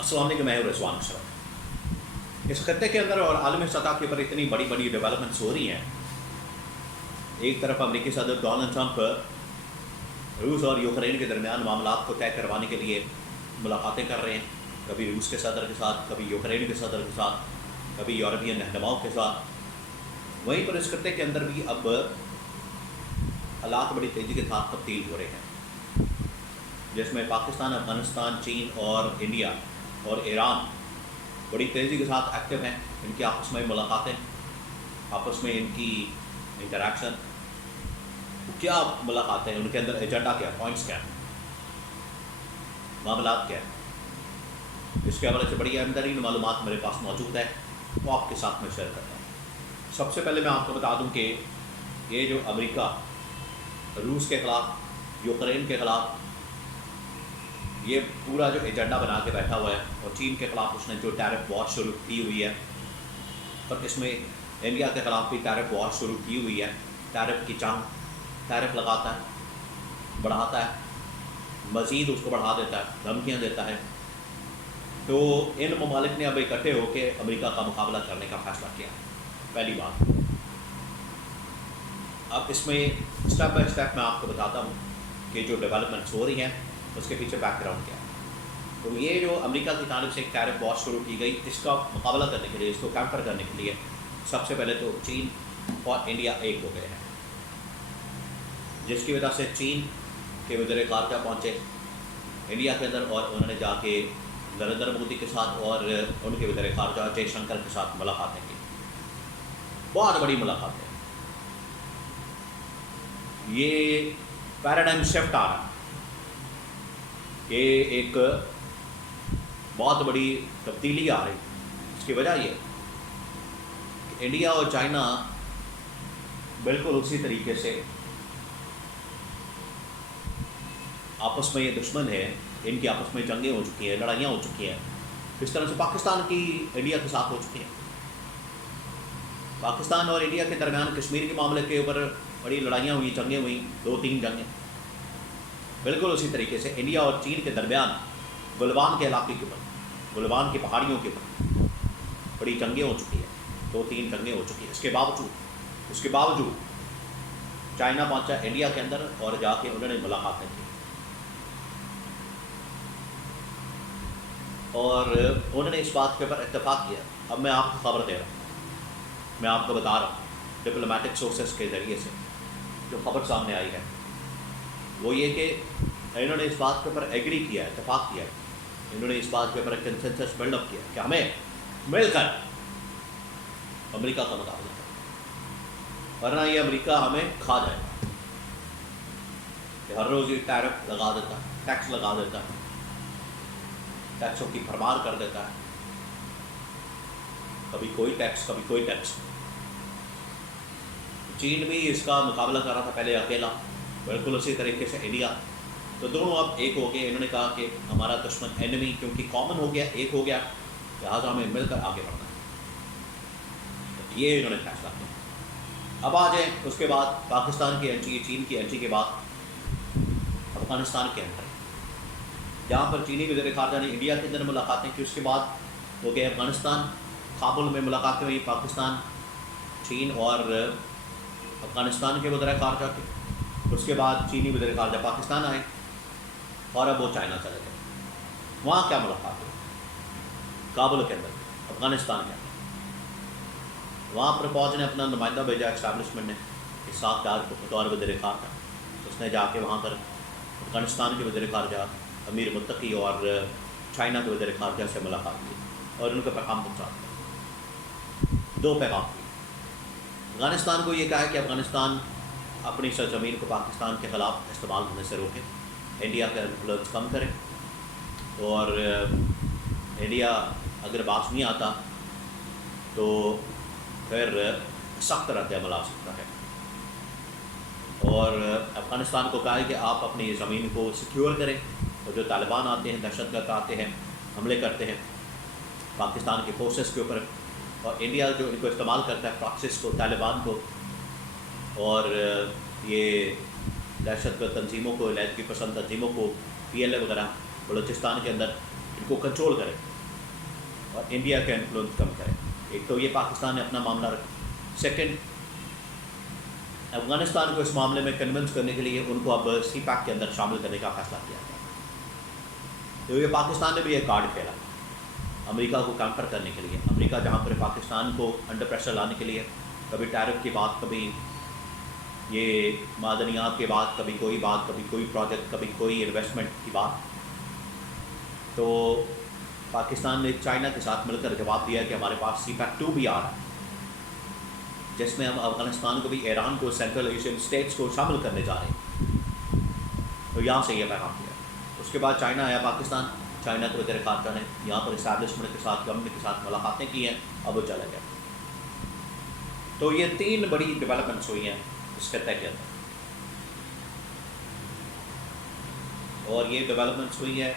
السلام علیکم، میں ہوں رضوان اشرف۔ اس خطے کے اندر اور عالمی سطح کے اوپر اتنی بڑی بڑی ڈیولپمنٹس ہو رہی ہیں۔ ایک طرف امریکی صدر ڈونلڈ ٹرمپ روس اور یوکرین کے درمیان معاملات کو طے کروانے کے لیے ملاقاتیں کر رہے ہیں، کبھی روس کے صدر کے ساتھ، کبھی یوکرین کے صدر کے ساتھ، کبھی یورپین رہنماؤں کے ساتھ۔ وہیں پر اس خطے کے اندر بھی اب حالات بڑی تیزی کے ساتھ تبدیل ہو رہے ہیں، جس میں پاکستان، افغانستان، چین اور انڈیا اور ایران بڑی تیزی کے ساتھ ایکٹیو ہیں۔ ان کی آپس میں ملاقاتیں، آپس میں ان کی انٹریکشن، کیا ملاقاتیں، ان کے اندر ایجنڈا کیا، پوائنٹس کیا ہیں، معاملات کیا ہیں، اس کے حوالے سے بڑی اہم ترین معلومات میرے پاس موجود ہے، وہ آپ کے ساتھ میں شیئر کرتا ہوں۔ سب سے پہلے میں آپ کو بتا دوں کہ یہ جو امریکہ روس کے خلاف، یوکرین کے خلاف یہ پورا جو ایجنڈا بنا کے بیٹھا ہوا ہے، اور چین کے خلاف اس نے جو ٹیرف وار شروع کی ہوئی ہے، اور اس میں انڈیا کے خلاف بھی ٹیرف وار شروع کی ہوئی ہے، ٹیرف کی جنگ، ٹیرف لگاتا ہے، بڑھاتا ہے، مزید اس کو بڑھا دیتا ہے، دھمکیاں دیتا ہے۔ تو ان ممالک نے اب اکٹھے ہو کے امریکہ کا مقابلہ کرنے کا فیصلہ کیا، پہلی بات۔ اب اس میں اسٹیپ بائی اسٹیپ میں آپ کو بتاتا ہوں کہ جو ڈیولپمنٹس ہو رہی ہیں اس کے پیچھے بیک گراؤنڈ کیا ہے۔ تو یہ جو امریکہ کی جانب سے ایک ٹیرف وار شروع کی گئی، اس کا مقابلہ کرنے کے لیے، اس کو کاؤنٹر کرنے کے لیے سب سے پہلے تو چین اور انڈیا ایک ہو گئے ہیں، جس کی وجہ سے چین کے وزیر خارجہ پہنچے انڈیا کے اندر، اور انہوں نے جا کے نریندر مودی کے ساتھ اور ان کے وزیر خارجہ جے شنکر کے ساتھ ملاقاتیں کی، بہت بڑی ملاقاتیں۔ یہ پیراڈائم شفٹ آ رہا ہے، یہ ایک بہت بڑی تبدیلی آ رہی ہے۔ اس کی وجہ یہ کہ انڈیا اور چائنا بالکل اسی طریقے سے آپس میں یہ دشمن ہے، ان کی آپس میں جنگیں ہو چکی ہیں، لڑائیاں ہو چکی ہیں، اس طرح سے پاکستان کی انڈیا کے ساتھ ہو چکی ہیں۔ پاکستان اور انڈیا کے درمیان کشمیر کے معاملے کے اوپر بڑی لڑائیاں ہوئی، جنگیں ہوئیں، 2-3 جنگیں۔ بالکل اسی طریقے سے انڈیا اور چین کے درمیان گلوان کے علاقے کے اوپر، گلوان کی پہاڑیوں کے اوپر بڑی جنگیں ہو چکی ہیں، 2-3 جنگیں ہو چکی ہیں۔ اس کے باوجود چائنا پہنچا انڈیا کے اندر اور جا کے انہوں نے ملاقاتیں کی، اور انہوں نے اس بات کے اوپر اتفاق کیا۔ اب میں آپ کو خبر دے رہا ہوں، میں آپ کو بتا رہا ہوں ڈپلومیٹک سورسز کے ذریعے سے جو خبر سامنے آئی ہے، وہ یہ کہ انہوں نے اس بات کے اوپر ایگری کیا ہے، اتفاق کیا ہے، انہوں نے اس بات کے اوپر کنسنسس بلڈ اپ کیا کہ ہمیں مل کر امریکہ کا مقابلہ کرنا، ورنہ یہ امریکہ ہمیں کھا جائے گا، کہ ہر روز یہ ٹیرف لگا دیتا ہے، ٹیکس لگا دیتا ہے، ٹیکسوں کی بھرمار کر دیتا ہے، کبھی کوئی ٹیکس، کبھی کوئی ٹیکس۔ چین بھی اس کا مقابلہ کر رہا تھا پہلے اکیلا، بالکل اسی طریقے سے انڈیا۔ تو دونوں اب ایک ہو گئے، انہوں نے کہا کہ ہمارا دشمن اینمی کیونکہ کامن ہو گیا، ایک ہو گیا، لہٰذا ہمیں مل کر آگے بڑھنا ہے۔ یہ انہوں نے فیصلہ کیا۔ اب آ جائیں اس کے بعد پاکستان کی انٹری، چین کی انٹری کے بعد افغانستان کی انٹری، جہاں پر چینی وزیر خارجہ نے انڈیا کے اندر ملاقاتیں کی، اس کے بعد وہ گئے افغانستان، کابل میں ملاقاتیں ہوئی پاکستان، چین اور افغانستان کے وزیر خارجہ کے۔ اس کے بعد چینی وزیر خارجہ پاکستان آئے، اور اب وہ چائنا چلے گئے۔ وہاں کیا ملاقات ہوئی؟ کابل کے اندر، افغانستان کے اندر۔ وہاں پر فوج نے اپنا نمائندہ بھیجا، اسٹیبلشمنٹ نے، اسحاق ڈار کو بطور وزیر خارجہ۔ اس نے جا کے وہاں پر افغانستان کے وزیر خارجہ امیر متقی اور چائنا کے وزیر خارجہ سے ملاقات کی، اور ان کو پیغام پہنچا دیا، 2 پیغام کی۔ افغانستان کو یہ کہا ہے کہ افغانستان اپنی سرزمین کو پاکستان کے خلاف استعمال ہونے سے روکے، انڈیا کا انفلوئنس کم کرے، اور انڈیا اگر باز نہیں آتا تو پھر سخت رد عمل آ سکتا ہے۔ اور افغانستان کو کہا ہے کہ آپ اپنی زمین کو سیکیور کریں، اور جو طالبان آتے ہیں، دہشت گرد آتے ہیں، حملے کرتے ہیں پاکستان کے فورسز کے اوپر، اور انڈیا جو ان کو استعمال کرتا ہے، پراکسس کو، طالبان کو، اور یہ دہشت گرد تنظیموں کو، علیحدگی پسند تنظیموں کو، PLA وغیرہ بلوچستان کے اندر، ان کو کنٹرول کرے۔ اور انڈیا کا انفلوئنس کم کرے. ایک تو یہ پاکستان نے اپنا معاملہ رکھا. سیکنڈ، افغانستان کو اس معاملے میں کنونس کرنے کے لیے ان کو اب سی پیک کے اندر شامل کرنے کا فیصلہ کیا گیا. تو یہ پاکستان نے بھی یہ کارڈ کھیلا امریکہ کو کاؤنٹر کرنے کے لیے. امریکہ جہاں پر پاکستان کو انڈر پریشر لانے کے لیے کبھی ٹیرف کی بات، کبھی یہ معدنیات کے بات، کبھی کوئی بات، کبھی کوئی پروجیکٹ، کبھی کوئی انویسٹمنٹ کی بات، تو پاکستان نے چائنا کے ساتھ مل کر جواب دیا کہ ہمارے پاس سی پیک 2 بھی آ رہا ہے، جس میں ہم افغانستان کو بھی، ایران کو، سینٹرل ایشین اسٹیٹس کو شامل کرنے جا رہے ہیں. تو یہاں سے یہ پیغام دیا. اس کے بعد چائنا آیا پاکستان. چائنا کے وزیر خارجہ نے یہاں پر اسٹیبلشمنٹ کے ساتھ، گورنمنٹ کے ساتھ ملاقاتیں کی ہیں، اب وہ چلا گیا. تو یہ 3 بڑی ڈیولپمنٹس ہوئی ہیں اس خطے کے اندر. اور یہ ڈیولپمنٹس ہوئی ہیں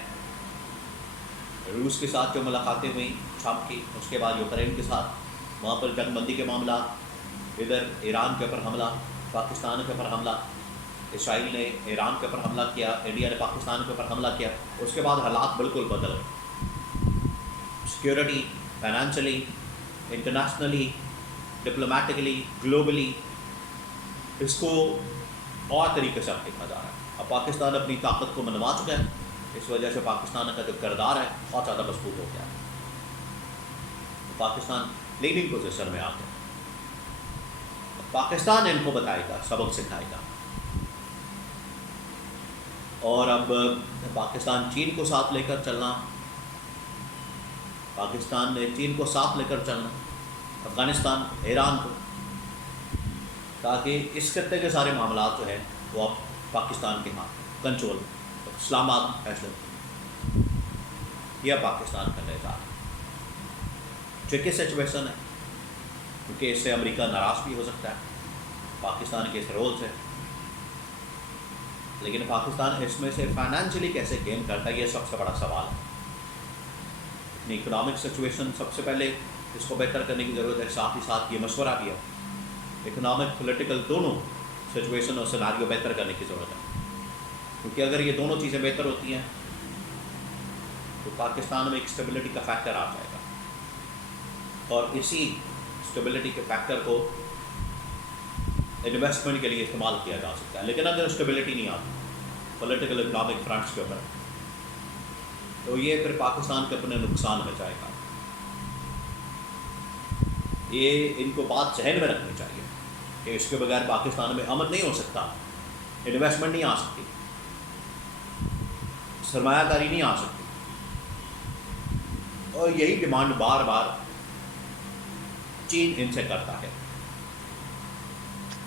روس کے ساتھ جو ملاقاتیں ہوئیں ٹرمپ کی، اس کے بعد یوکرین کے ساتھ وہاں پر جنگ بندی کے معاملات، ادھر ایران کے اوپر حملہ، پاکستان کے اوپر حملہ، اسرائیل نے ایران کے اوپر حملہ کیا، انڈیا نے پاکستان کے اوپر حملہ کیا. اس کے بعد حالات بالکل بدل گئے. Security, financially, internationally, diplomatically, globally اس کو اور طریقے سے اب دیکھا جا رہا ہے. اب پاکستان اپنی طاقت کو منوا چکا ہے. اس وجہ سے پاکستان کا جو کردار ہے بہت زیادہ مضبوط ہو گیا ہے. پاکستان لیڈنگ پوزیشن میں آ گیا. پاکستان ان کو بتائے گا، سبق سکھائے گا. اور اب پاکستان چین کو ساتھ لے کر چلنا، پاکستان نے چین کو ساتھ لے کر چلنا، افغانستان، ایران کو، تاکہ اس خطے کے سارے معاملات جو ہیں وہ اب پاکستان کے ہاتھ کنٹرول. اسلام آباد فیصلے یہ پاکستان کرنے جا رہا ہے. ٹرکی سچویشن ہے کیونکہ اس سے امریکہ ناراض بھی ہو سکتا ہے پاکستان کے اس رول سے. لیکن پاکستان اس میں سے فائنینشلی کیسے گین کرتا ہے، یہ سب سے بڑا سوال ہے. اپنی اکنامک سچویشن سب سے پہلے اس کو بہتر کرنے کی ضرورت ہے. ساتھ ہی ساتھ یہ مشورہ بھی ہے، اکنامک پولیٹیکل دونوں سچویشن اور سیناریو بہتر کرنے کی ضرورت ہے. کیونکہ اگر یہ دونوں چیزیں بہتر ہوتی ہیں تو پاکستان میں ایک اسٹیبلٹی کا فیکٹر آ جائے گا. اور اسی اسٹیبلٹی کے فیکٹر کو انویسٹمنٹ کے لیے استعمال کیا جا سکتا ہے. لیکن اگر اسٹیبلٹی نہیں آتی پولیٹیکل اکنامک فرنٹس کے اوپر، تو یہ پھر پاکستان کے اپنے نقصان میں جائے گا. یہ ان کو بات ذہن میں رکھنی چاہیے کہ اس کے بغیر پاکستان میں امن نہیں ہو سکتا، انویسٹمنٹ نہیں آ سکتی، سرمایہ کاری نہیں آ سکتی. اور یہی ڈیمانڈ بار بار چین ان سے کرتا ہے.